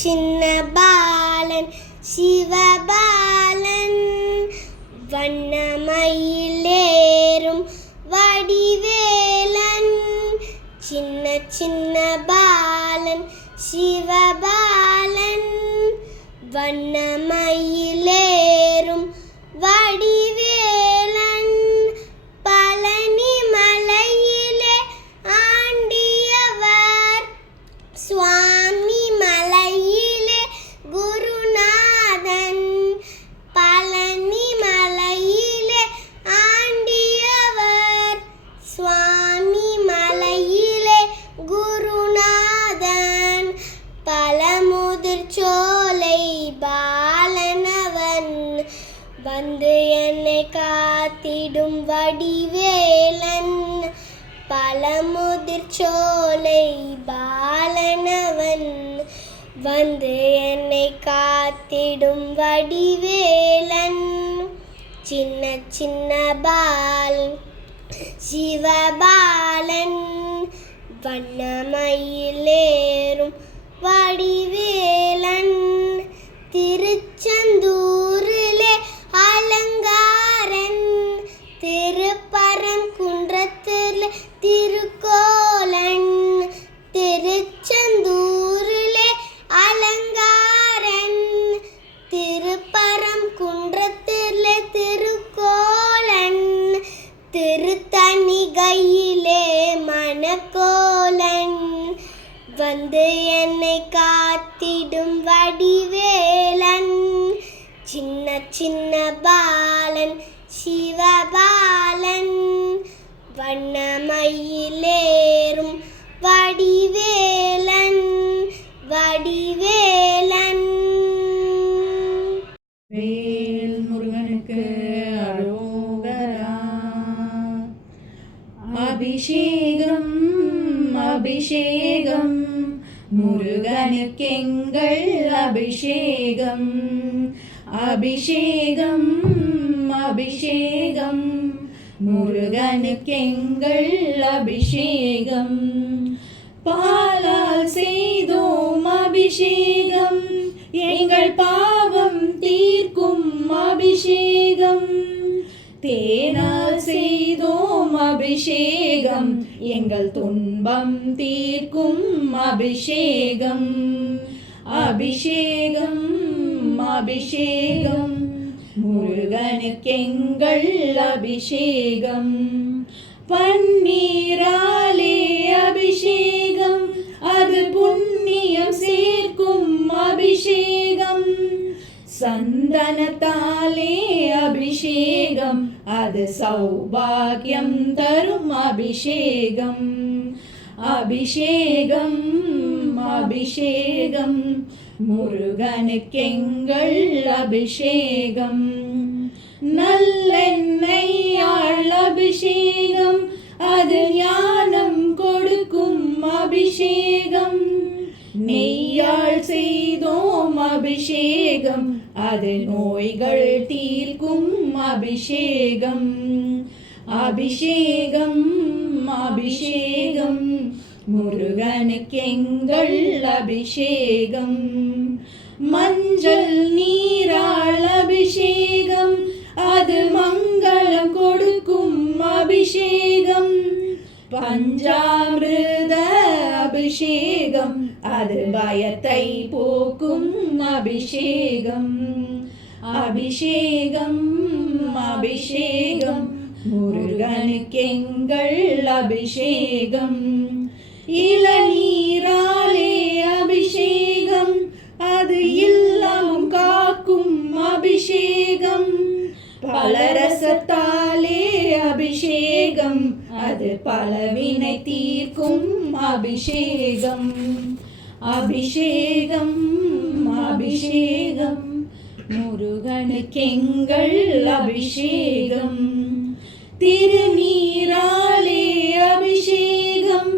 சின்ன பாலன் சிவபாலன் வண்ணமயிலேறும் வடிவேலன். சின்ன சின்ன பாலன் சிவபாலன் வண்ணமயிலேறும் வடிவேலன். பழனி மலையிலே ஆண்டியவர் சுவாமி மலையிலே குருநாதன். பழனி மலையிலே ஆண்டியவர் சுவாமி மலையிலே குருநாதன். பழமுதிர் சோலை பாலனவன் வந்து என்னை காத்திடும் வடிவேலன். பழமுதிர் சோலை பாலனவன் வந்து என்னை காத்திடும் வடிவேலன். சின்ன சின்ன பாலன் சிவபாலன் வண்ணமயிலேறும் வடிவேலன். திருச்செந்தூரிலே அலங்காரன் திருப்பரங்குன்றத்தில் திருக்கோலன். திருச்செந்தூரிலே அலங்காரன் திருப்பரங்குன்றத்தில் திருக்கோலன். திருத்தணிகையிலே மணக்கோலன் வந்து என்னை காத்திடும் வடிவேலன். சின்ன சின்ன பாலன் சிவபாலன் வண்ணமயிலேறும் வடிவேலன் வடிவேலன். வேல் முருகனுக்கு அரோகரா. அபிஷேகம் அபிஷேகம் முருகனுக்கெங்கள் அபிஷேகம். அபிஷேகம் அபிஷேகம் முருகனுக்கெங்கள் அபிஷேகம். பாலால் செய்தோம் அபிஷேகம் எங்கள் பாவம் தீர்க்கும் அபிஷேகம். தேனால் செய்தோம் அபிஷேகம் எங்கள் துன்பம் தீர்க்கும் அபிஷேகம். அபிஷேகம் அபிஷேகம் முருகனுக்கெங்கள் அபிஷேகம். பன்னீராலே அபிஷேகம் அது புண்ணியம் சேர்க்கும் அபிஷேகம். சந்தனத்தாலே அபிஷேகம் அது சௌபாகியம் தரும் அபிஷேகம். அபிஷேகம் அபிஷேகம் முருகனுக்கெங்கள் அபிஷேகம். நல்லெண்ணெயால் அபிஷேகம் அது ஞானம் கொடுக்கும் அபிஷேகம். நெய்யால் செய்தோம் அபிஷேகம் அது நோய்கள் தீர்க்கும் அபிஷேகம். அபிஷேகம் அபிஷேகம் முருகனுக்கெங்கள் அபிஷேகம். மஞ்சள் நீரால் அபிஷேகம் அது மங்களம் கொடுக்கும் அபிஷேகம். பஞ்சாமிர்த அபிஷேகம் அது பயத்தை போக்கும் அபிஷேகம். அபிஷேகம் அபிஷேகம் முருகனுக்கெங்கள் அபிஷேகம். இளநீராலே அபிஷேகம் அது இல்லமும் காக்கும் அபிஷேகம். பலரசத்தாலே அபிஷேகம் அது பலவினை தீர்க்கும் அபிஷேகம். அபிஷேகம் அபிஷேகம் முருகனுக்கெங்கள் அபிஷேகம். திருநீராலே அபிஷேகம்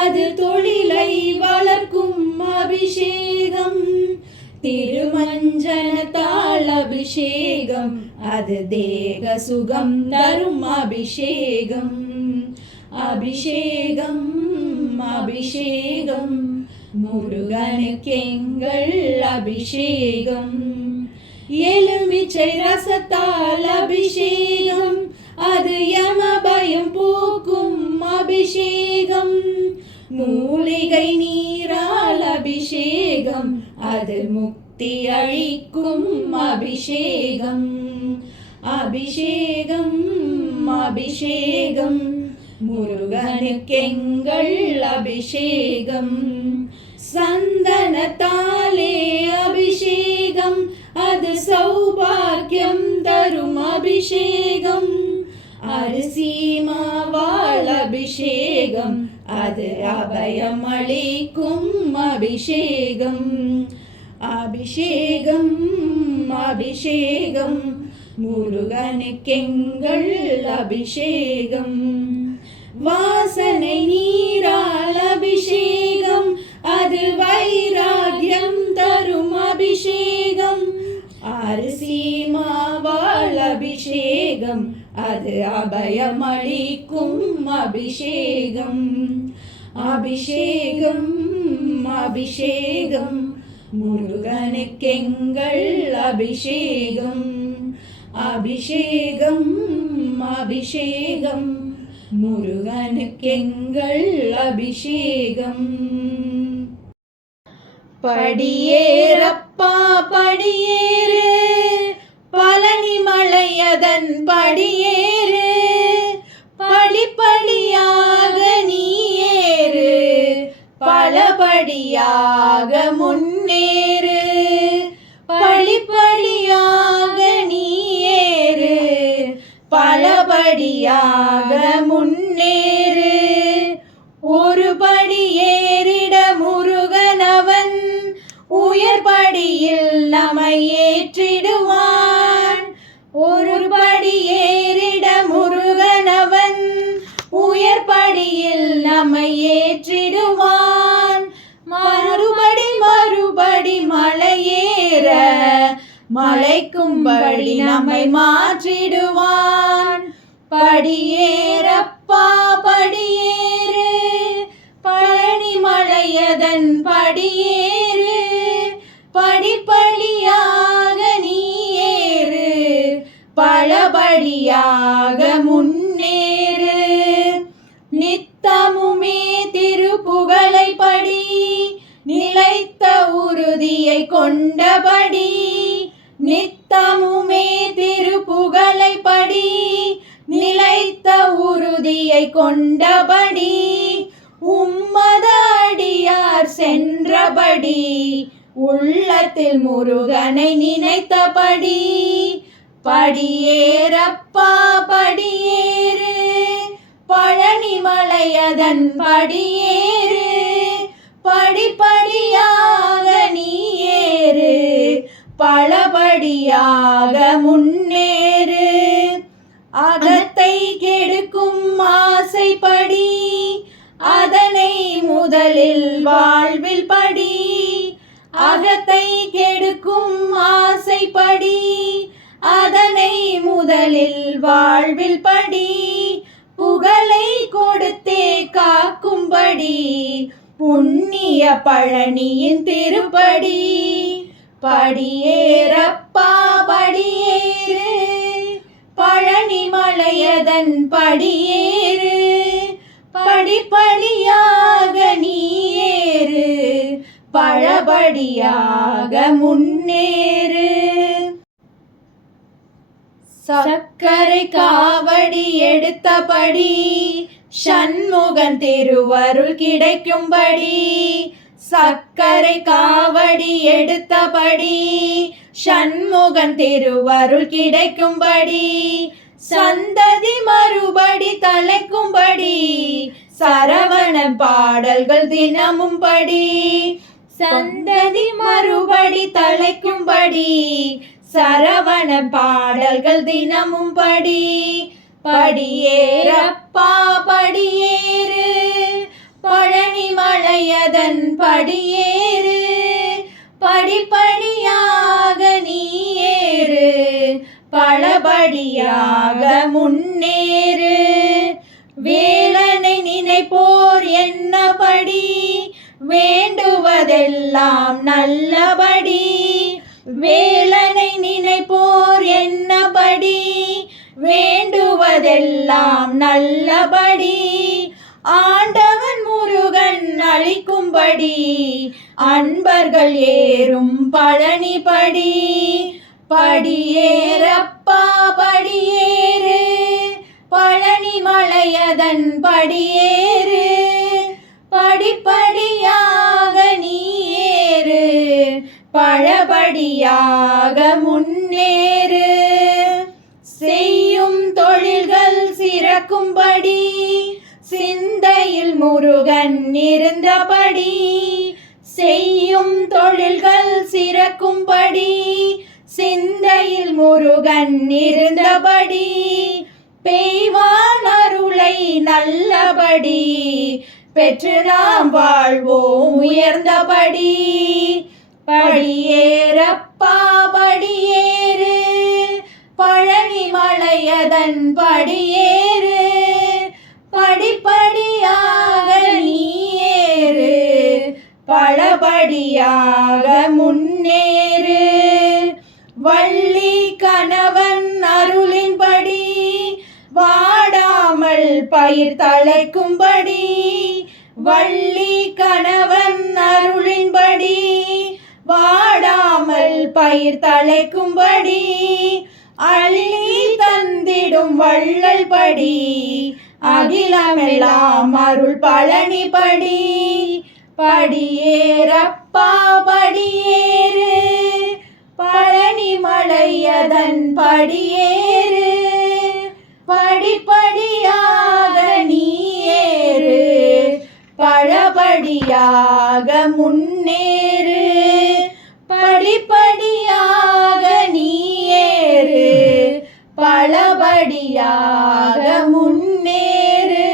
அது தொழிலை வளர்க்கும் அபிஷேகம். திருமஞ்சனத்தால் அபிஷேகம் அது தேக சுகம் தரும் அபிஷேகம். அபிஷேகம் அபிஷேகம் முருகனுக்கெங்கள் அபிஷேகம். எலுமிச்சை ரசத்தால் அபிஷேகம், அது யமபயம் போக்கும் அபிஷேகம். மூலிகை நீரால் அபிஷேகம், அது முக்தி அளிக்கும் அபிஷேகம். அபிஷேகம் அபிஷேகம் முருகனுக்கெங்கள் அபிஷேகம். சந்தனத்தாலே அபிஷேகம், அது சௌபாக்கியம் தரும் அபிஷேகம். அரிசி மாவால் அபிஷேகம், அது அபயம் அளிக்கும் அபிஷேகம். அபிஷேகம் அபிஷேகம் முருகனுக்கெங்கள் அபிஷேகம். வாசனை நீரால் அபிஷேகம், அது வைராகியம் தரும் அபிஷேகம். அரிசி மாவால் அபிஷேகம், அது அபயம் அளிக்கும் அபிஷேகம். அபிஷேகம் அபிஷேகம் முருகனுக்கெங்கள் அபிஷேகம். அபிஷேகம் அபிஷேகம் முருகனுக்கெங்கள் அபிஷேகம். படியேறப்பா படியேறு, பழனி மலையதன் படியேறு. படிப்படியாக நீ ஏறு, பலபடியாக முன்னேறு. படிப்படியாக நீ ஏறு, பலபடியாக முன்னேறு. ஒரு படி ஏறிட முருகனவன், உயர் படியில் நம்மை ஏற்றிடுவான். ஒரு படி ஏறிட முருகனவன், உயர் படியில் நம்மை ஏற்றிடுவான். மறுபடி மறுபடி மலையேற, மலைக்கும்படி நம்மை மாற்றிடுவான். படியேறப்பா படியேறு, பழனி மலையதன் படியேறு. படிப்படியாக நீ ஏறு, பலபடியாக முன்னேறு. நித்தமுமே திருப்புகழை படி, நிலைத்த உறுதியை கொண்டபடி. நித்தமுமே திருப்புகழை படி, நிலைத்த உறுதியை கொண்டபடி. உம்மத அடியார் சென்றபடி, உள்ளத்தில் முருகனை நினைத்தபடி. படியேறப்பா படியேறு, பழனி மலையதன் படியேறு. படிப்படியாக நீ ஏறு, பலபடியாக முன்னேறு. அகத்தை கெடுக்கும் ஆசைப்படி, அதனை முதலில் வாழ்வில் படி. அகத்தை கெடுக்கும் ஆசைப்படி, அதனை முதலில் வாழ்வில் படி. புகழை கொடுத்தே காக்கும்படி, புண்ணிய பழனியின் திருப்படி. படியேறப்பா படியேறு, பழனி மலையதன் படியேறு. படிப்படியாக நீ ஏறு, பலபடியாக முன்னேறு. சக்கரை காவடி எடுத்தபடி, சண்முகன் திருவருள் கிடைக்கும்படி. சக்கரை காவடி எடுத்தபடி, சண்முகன் திருவருள் கிடைக்கும்படி. சந்ததி மறுபடி தலைக்கும்படி, சரவணன் பாடல்கள் தினமும் படி. சந்ததி மறுபடி தலைக்கும்படி, சரவணன் பாடல்கள் தினமும் படி. படியேறப்பா படியேறு, பழனி மலையதன் படியேறு. படிப்படியாக நீ ஏறு, பலபடியாக முன்னேறு. வேலனை நினைப்போர் என்னபடி, வேண்டுவ வேண்டுவதெல்லாம் நல்லபடி, வேலனை நினைப்போர் என்னபடி, வேண்டுவதெல்லாம் நல்லபடி, ஆண்டவன் முருகன் அளிக்கும்படி, அன்பர்கள் ஏறும் பழனிபடி. படியேறப்பா படியேறு, பழனி மலையதன் படியேறு, படிப்படியாக நீ ஏறு, பழபடியாக முன்னேறு. செய்யும் தொழில்கள் சிறக்கும்படி, சிந்தையில் முருகன் இருந்தபடி, செய்யும் தொழில்கள் சிறக்கும்படி, சிந்தையில் முருகன் இருந்தபடி, பெய்வான் அருளை நல்லபடி, பெற்று நாம் வாழ்வோம் உயர்ந்தபடி. படியேறப்பா படியேறு, பழனி மலையதன் படியேறு, படிப்படியாக நீ ஏறு, பழபடியாக முன்னேறு. வள்ளி கணவன் அருளின்படி, வாடாமல் பயிர் தழைக்கும்படி, வள்ளி கணவன் அருளின்படி, வாடாமல் பயிர் தழைக்கும்படி, அள்ளி தந்திடும் வள்ளல் படி, அகிலமெல்லாம் அருள் பழனிபடி. படியேறப்பா படியேறு, பழனி மலையதன் படியேறு, படிப்படியாக நீ ஏறு, பழபடியாக முன்னேறு, படிப்படியாக நீ ஏறு, பழபடியாக முன்னேறு.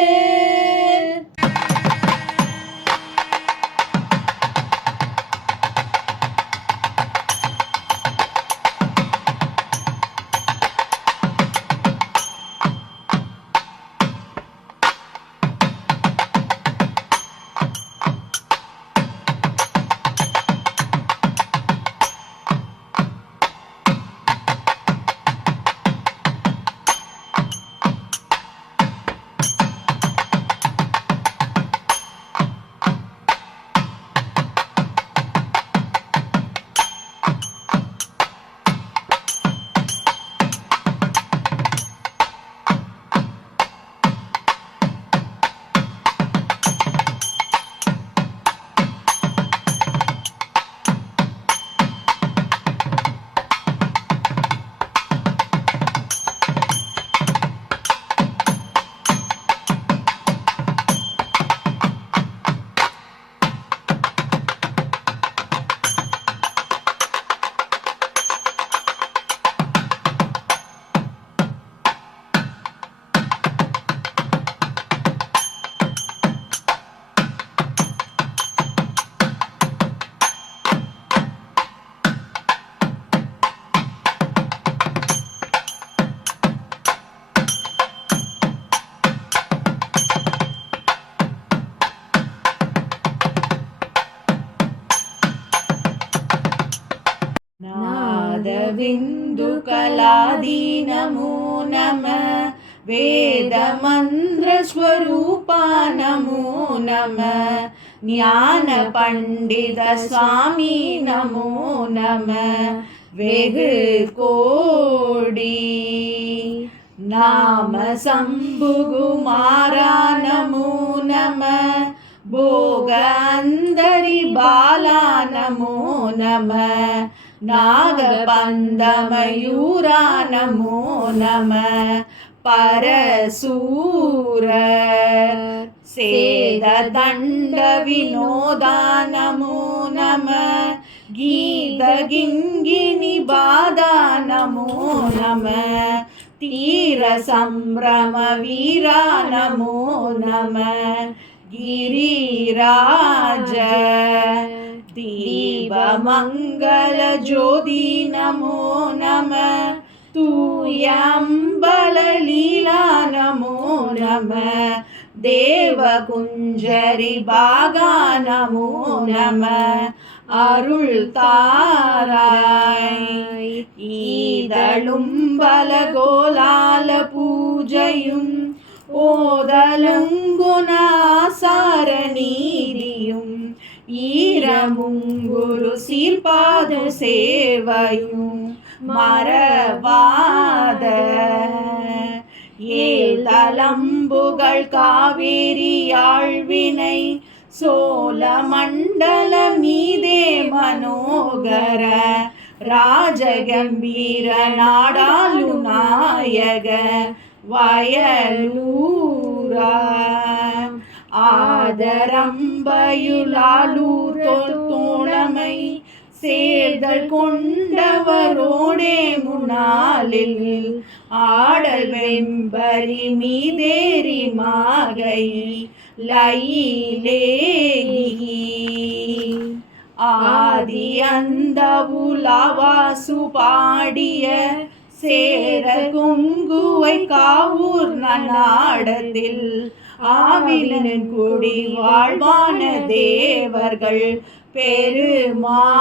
नादबिन्दुकलादि नमो नमः, वेदमन्त्रस्वरूपा नमो नमः, ज्ञानपण्डितस्वामी नमो नमः, वेगु कोडी. नाम शम्भुकुमारा नमो नमः, भोगान्तरि बाला नमो नमः, नागबन्धमयूरा नमो नमः, परशूर सेददण्डविनोदा नमो नमः, गीतगिङ्गिनिबाधा नमो नमः, तीरसम्भ्रमवीरा नमो नमः, गिरिराज दीपमङ्गलज्योति नमो नमः, तूयम्बललीला नमो नमः, देवकुञ्जरि भागा नमो नमः, அருள் தாராய். ஈதலும் பலகோலால பூஜையும் ஓதலுங்குணாசார நீதியும் ஈரமும் குரு சீர்பாது சேவையும் மறவாத ஏதலம்புகள் காவேரி ஆழ்வினை சோழ மண்டல மீதே மனோகர ராஜகம்பீர நாடாளு நாயக வயலூரா ஆதரம்பயுளாலூர் தோழமை சேர்தல் கொண்டவரோடே முன்னாளில் ஆடல் வெம்பரி மீதேறி மாகை லயிலேகி ஆதி அந்த உலாவாசு பாடிய சேர குங்குவை காவூர் நாடத்தில் ஆவிலன் குடி வாழ்வான தேவர்கள் பெருமாளே.